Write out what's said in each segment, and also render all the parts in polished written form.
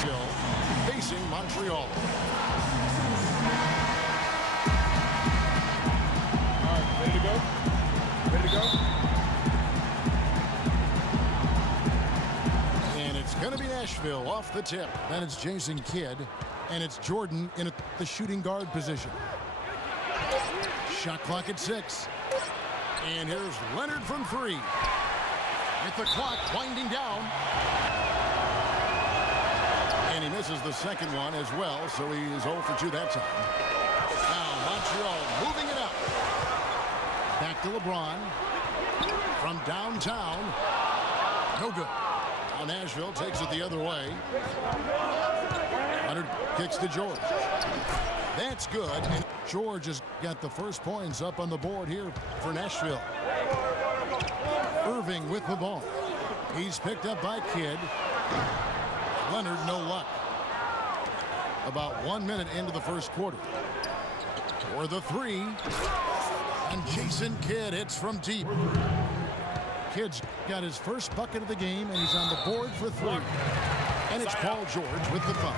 Nashville facing Montreal. All right, ready to go? Ready to go? And it's going to be Nashville off the tip. Then it's Jason Kidd, and it's Jordan in the shooting guard position. Shot clock at 6. And here's Leonard from 3. With the clock winding down. And he misses the second one as well, so he's 0 for 2 that time. Now Montreal moving it up. Back to LeBron. From downtown. No good. Now Nashville takes it the other way. Leonard kicks to George. That's good. And George has got the first points up on the board here for Nashville. Irving with the ball. He's picked up by Kidd. Leonard, no luck. About 1 minute into the first quarter. For the 3. And Jason Kidd hits from deep. Kidd's got his first bucket of the game, and he's on the board for 3. And it's Paul George with the foul.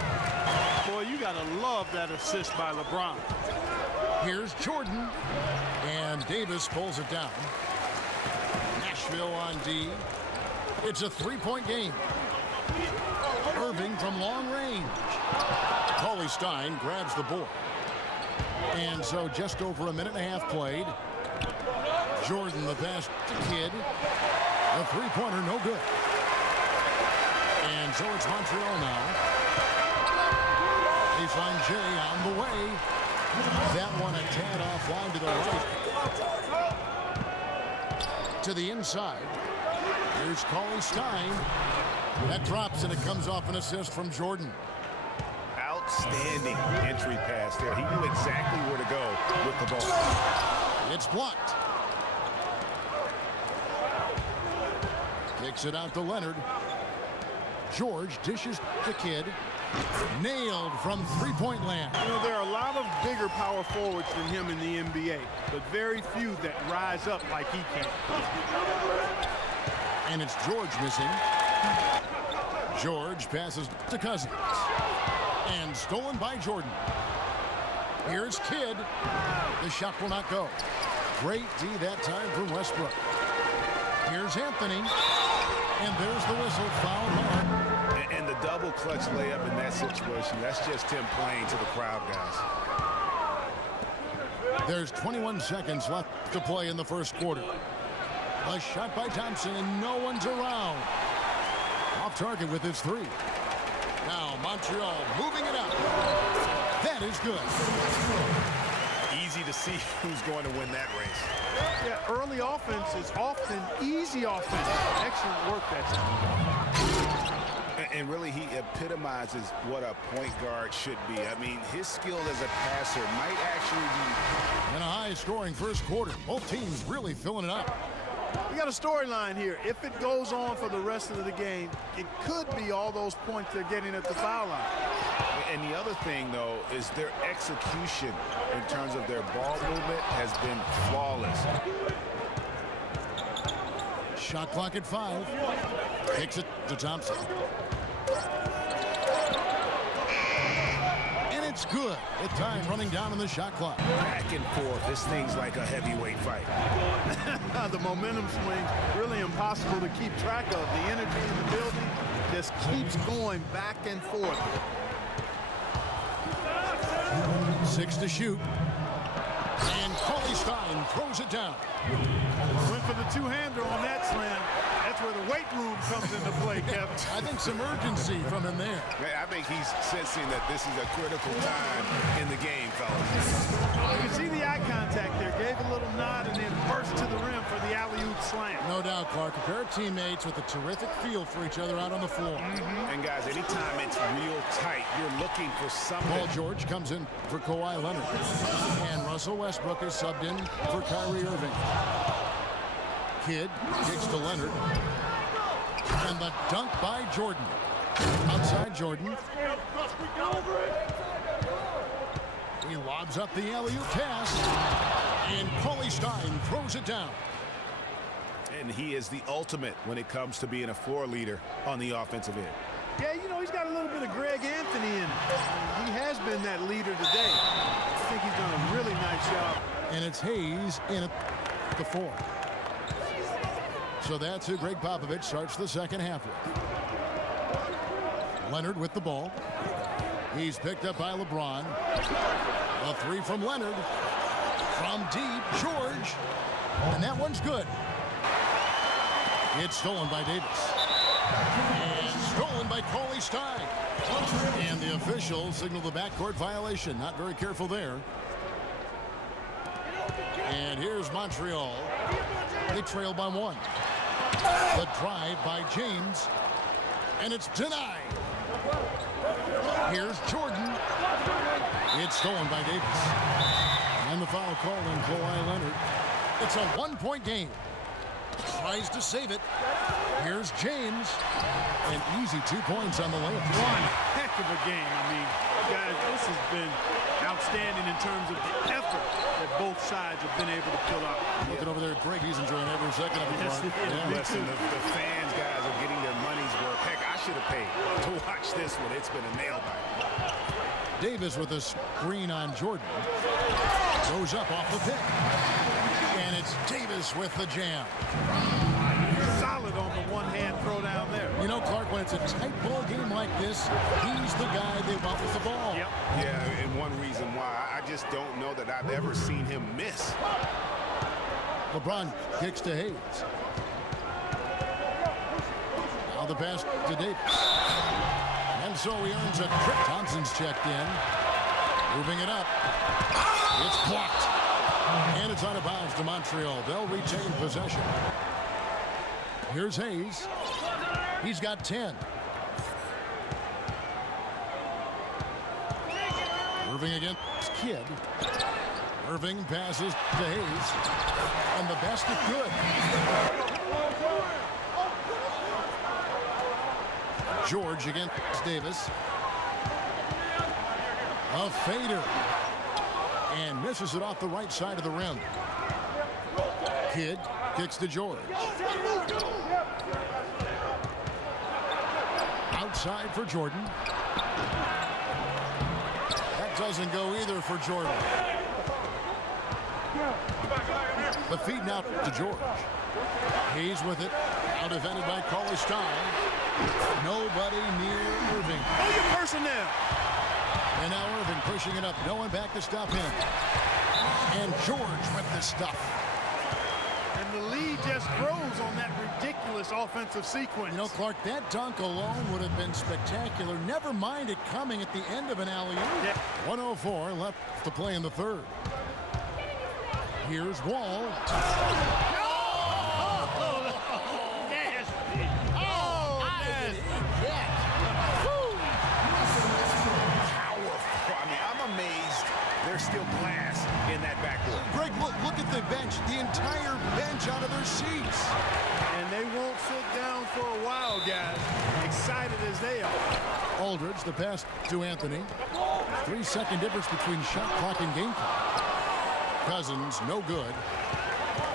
Boy, you got to love that assist by LeBron. Here's Jordan. And Davis pulls it down. Nashville on D. It's a 3-point game. Irving from long range. Cauley-Stein grabs the board. And so just over a minute and a half played. Jordan the pass to Kidd. A three-pointer, no good. And so it's Montreal now. They find Jay on the way. That one a tad offline to the right. To the inside. Here's Cauley-Stein. That drops and it comes off an assist from Jordan. Outstanding entry pass there. He knew exactly where to go with the ball. It's blocked. Kicks it out to Leonard. George dishes the Kidd. Nailed from three-point land. You know, there are a lot of bigger power forwards than him in the NBA, but very few that rise up like he can. And it's George missing. George passes to Cousins. And stolen by Jordan. Here's Kidd. The shot will not go. Great D that time from Westbrook. Here's Anthony. And there's the whistle. Foul hard. And the double clutch layup in that situation, that's just him playing to the crowd, guys. There's 21 seconds left to play in the first quarter. A shot by Thompson, and no one's around. Off target with his 3. Now Montreal moving it up. That is good. Easy to see who's going to win that race. Yeah, early offense is often easy offense. Excellent work that time. And really, he epitomizes what a point guard should be. I mean, his skill as a passer might actually be... In a high-scoring first quarter, both teams really filling it up. We got a storyline here. If it goes on for the rest of the game, it could be all those points they're getting at the foul line. And the other thing, though, is their execution in terms of their ball movement has been flawless. Shot clock at 5. Kicks it to Thompson. And it's good. The time running down on the shot clock. Back and forth. This thing's like a heavyweight fight. The momentum swing, really impossible to keep track of. The energy in the building just keeps going back and forth. 6 to shoot. And Cauley-Stein throws it down. Went for the two-hander on that slam. That's where the weight room comes into play, Kevin. I think some urgency from him there. I think he's sensing that this is a critical time in the game, fellas. You can see the eye contact there. Gave a little nod and then burst to the rim for the alley-oop slam. No doubt, Clark. A pair of teammates with a terrific feel for each other out on the floor. And guys, anytime it's real tight, you're looking for something. Paul George comes in for Kawhi Leonard. And Russell Westbrook is subbed in for Kyrie Irving. Kidd kicks to Leonard. And the dunk by Jordan. Outside Jordan. He lobs up the alley-oop pass. And Cauley-Stein throws it down. And he is the ultimate when it comes to being a floor leader on the offensive end. Yeah, you know, he's got a little bit of Greg Anthony in him. He has been that leader today. I think he's done a really nice job. And it's Hayes in at the 4. So that's who Greg Popovich starts the second half with. Leonard with the ball. He's picked up by LeBron. A 3 from Leonard. From deep, George. And that one's good. It's stolen by Davis. And stolen by Cauley-Stein. And the officials signal the backcourt violation. Not very careful there. And here's Montreal. They trail by 1. The drive by James. And it's denied. Here's Jordan. It's stolen by Davis. And the foul called on Kawhi Leonard. It's a 1-point game. Tries to save it. Here's James. An easy 2 points on the layup. One heck of a game. I mean, guys, this has been outstanding in terms of the effort that both sides have been able to pull out. Looking over there at Greg, he's enjoying every second of it. Yes, Yeah. Listen, the fans, guys, are getting their money's worth. Heck, I should have paid to watch this one. It's been a nail-biter. Davis with a screen on Jordan. Goes up off the pick. And it's Davis with the jam. Solid on the one-hand throw down there. You know, Clark, when it's a tight ball game like this, he's the guy they want with the ball. Yep. Yeah, and one reason why, I just don't know that I've ever seen him miss. LeBron kicks to Hayes. Now the pass to Davis. And so he earns a trip. Thompson's checked in. Moving it up. It's blocked. And it's out of bounds to Montreal. They'll retain possession. Here's Hayes. He's got 10. Irving against Kidd. Irving passes to Hayes. And the basket good. George against Davis. A fader. And misses it off the right side of the rim. Kidd kicks to George. Outside for Jordan. That doesn't go either for Jordan. The feed now to George. Hayes with it. Now defended by Cauley-Stein. Nobody near Irving. Oh, your personnel. And now Irving pushing it up. No one back to stop him. And George with the stuff. And the lead just grows on that ridiculous offensive sequence. You know, Clark, that dunk alone would have been spectacular. Never mind it coming at the end of an alley-oop. Yeah. 1:04 left to play in the third. Here's Wall. There's still class in that backcourt. Greg, look at the bench. The entire bench out of their seats. And they won't sit down for a while, guys. Excited as they are. Aldridge, the pass to Anthony. 3-second difference between shot clock and game clock. Cousins, no good.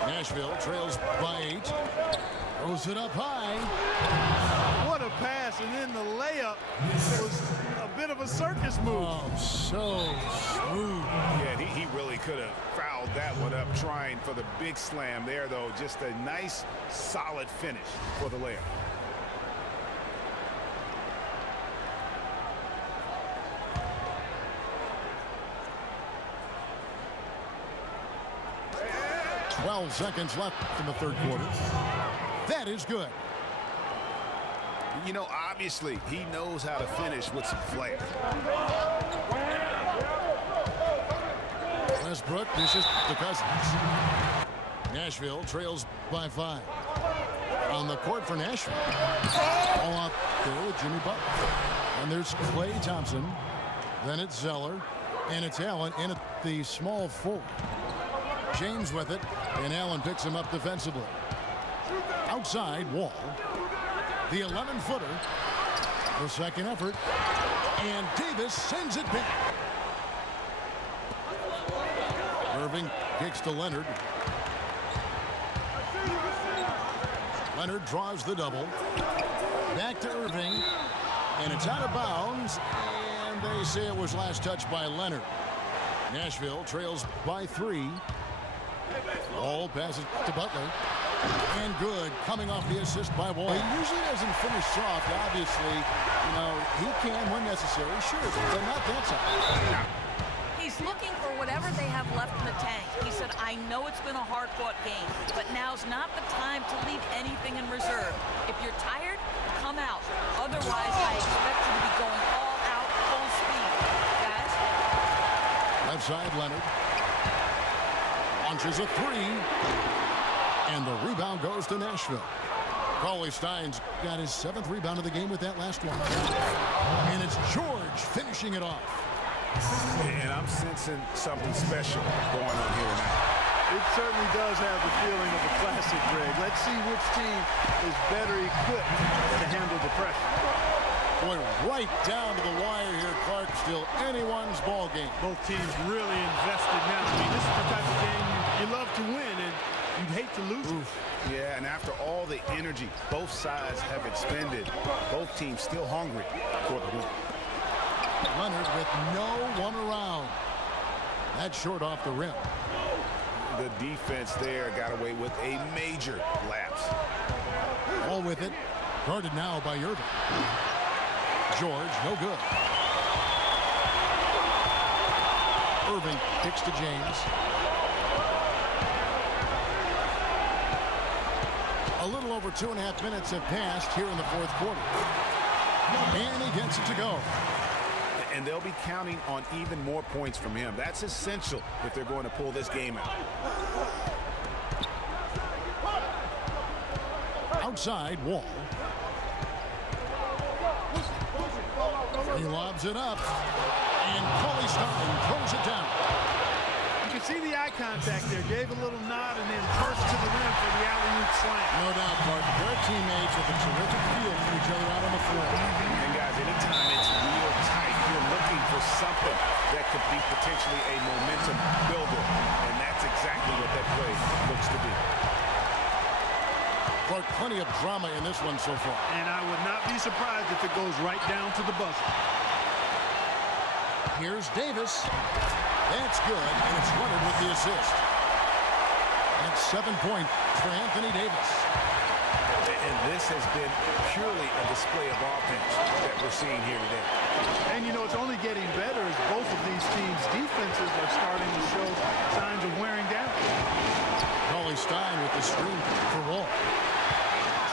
Nashville trails by 8. Throws it up high. What a pass, and then the layup was a bit of a circus move. Oh, so smooth. Yeah, he really could have fouled that one up trying for the big slam there, though. Just a nice, solid finish for the layup. "12 seconds left in the third quarter. That is good. You know, obviously, he knows how to finish with some flair. Westbrook dishes to Cousins. Nashville trails by 5. On the court for Nashville. All out there with Jimmy Butler. And there's Klay Thompson. Then it's Zeller. And it's Allen in at the small forward. James with it. And Allen picks him up defensively. Outside, Wall. The 11-footer. The second effort. And Davis sends it back. Irving kicks to Leonard. Leonard draws the double. Back to Irving. And it's out of bounds, and they say it was last touched by Leonard. Nashville trails by 3. Wall passes to Butler. And good, coming off the assist by Wall. He usually doesn't finish soft, obviously. You know, he can when necessary, sure, but not that side. He's looking for whatever they have left in the tank. He said, I know it's been a hard-fought game, but now's not the time to leave anything in reserve. If you're tired, come out. Otherwise, I expect you to be going all out, full speed. Guys? Left side, Leonard. Launches a 3. And the rebound goes to Nashville. Cauley-Stein's got his 7th rebound of the game with that last one. And it's George finishing it off. And I'm sensing something special going on here tonight. It certainly does have the feeling of a classic, Greg. Let's see which team is better equipped to handle the pressure. Boy, right down to the wire here, Clark. Still anyone's ball game. Both teams really invested now. I mean, this is the type of game you love to win, and you'd hate to lose it. Yeah, and after all the energy both sides have expended, both teams still hungry for the win. Leonard with no one around. That's short off the rim. The defense there got away with a major lapse. All with it. Guarded now by Irving. George, no good. Irving kicks to James. A little over 2.5 minutes have passed here in the 4th quarter. And he gets it to go. And they'll be counting on even more points from him. That's essential if they're going to pull this game out. Outside, Wall. He lobs it up. And Cauley-Stein throws it down. You can see the eye contact there. Gave a little nod and then burst to the rim for the alley-oop slam. No doubt, Clark. They're teammates with a terrific feel for each other out on the floor. And guys, anytime it's real tight, you're looking for something that could be potentially a momentum builder. And that's exactly what that play looks to be. Clark, plenty of drama in this one so far. And I would not be surprised if it goes right down to the buzzer. Here's Davis. That's good, and it's Leonard with the assist. That's 7 points for Anthony Davis. And this has been purely a display of offense that we're seeing here today. And, you know, it's only getting better as both of these teams' defenses are starting to show signs of wearing down. Cauley-Stein with the screen for Wall.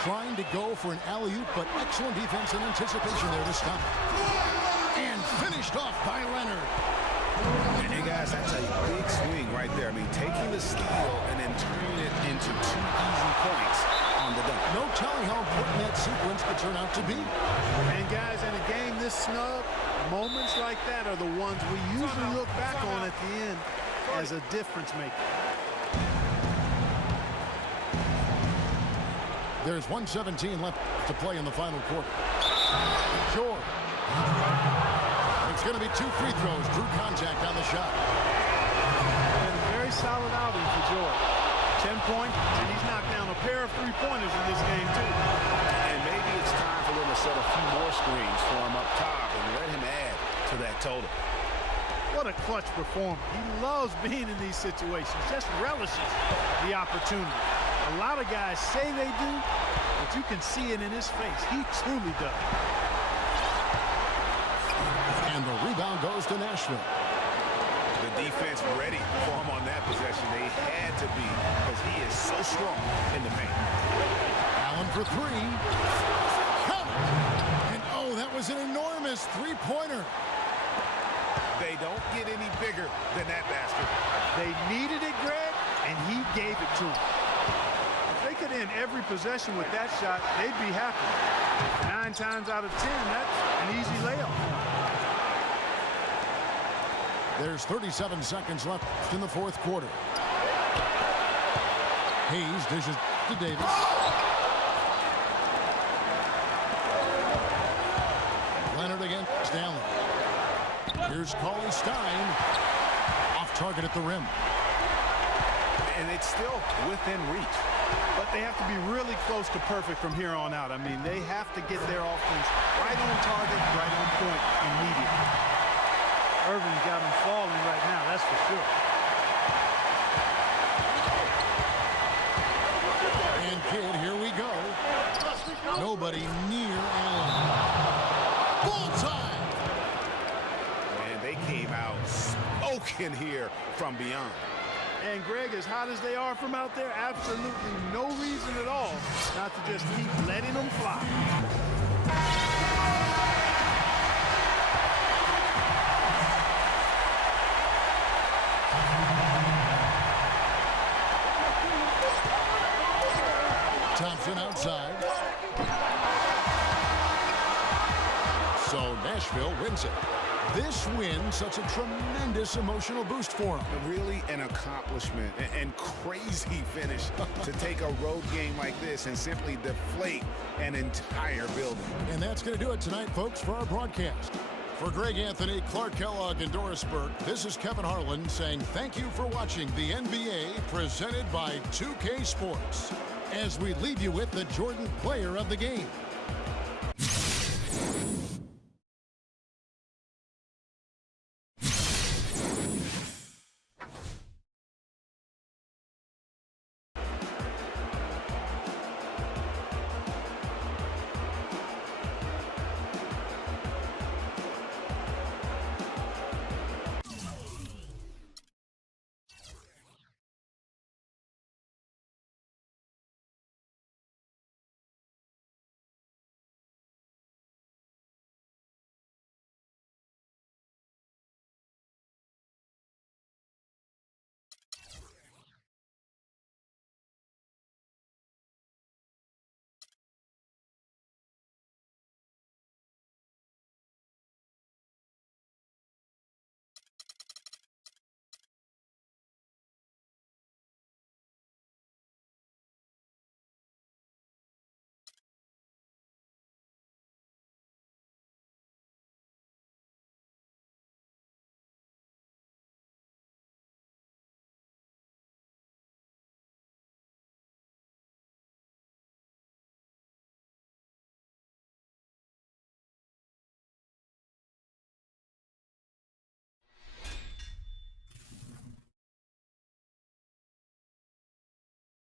Trying to go for an alley-oop, but excellent defense and anticipation there to stop it. And finished off by Leonard. And guys, that's a big swing right there. I mean, taking the steal and then turning it into 2 easy points on the dunk. No telling how important that sequence could turn out to be. And guys, in a game this snug, moments like that are the ones we usually look back on at the end as a difference maker. There's 1:17 left to play in the final quarter. George. It's going to be 2 free throws. Drew contact on the shot. And a very solid outing for George. 10 points, and he's knocked down a pair of 3-pointers in this game, too. And maybe it's time for them to set a few more screens for him up top and let him add to that total. What a clutch performer. He loves being in these situations, just relishes the opportunity. A lot of guys say they do, but you can see it in his face. He truly does. And the rebound goes to Nashville. The defense ready for him on that possession. They had to be because he is so strong in the paint. Allen for 3. Count! And oh, that was an enormous 3-pointer. They don't get any bigger than that basket. They needed it, Greg, and he gave it to them. If they could end every possession with that shot, they'd be happy. 9 times out of 10, that's an easy layup. There's 37 seconds left in the 4th quarter. Hayes dishes to Davis. Leonard against Stanley. Here's Cauley-Stein. Off target at the rim. And it's still within reach. But they have to be really close to perfect from here on out. I mean, they have to get their offense right on target can hear from beyond. And Greg, as hot as they are from out there, absolutely no reason at all not to just keep letting them fly. Thompson outside. So Nashville wins it. This win, such a tremendous emotional boost for them. Really an accomplishment and crazy finish to take a road game like this and simply deflate an entire building. And that's going to do it tonight, folks, for our broadcast. For Greg Anthony, Clark Kellogg, and Doris Burke, this is Kevin Harlan saying thank you for watching the NBA presented by 2K Sports. As we leave you with the Jordan Player of the Game.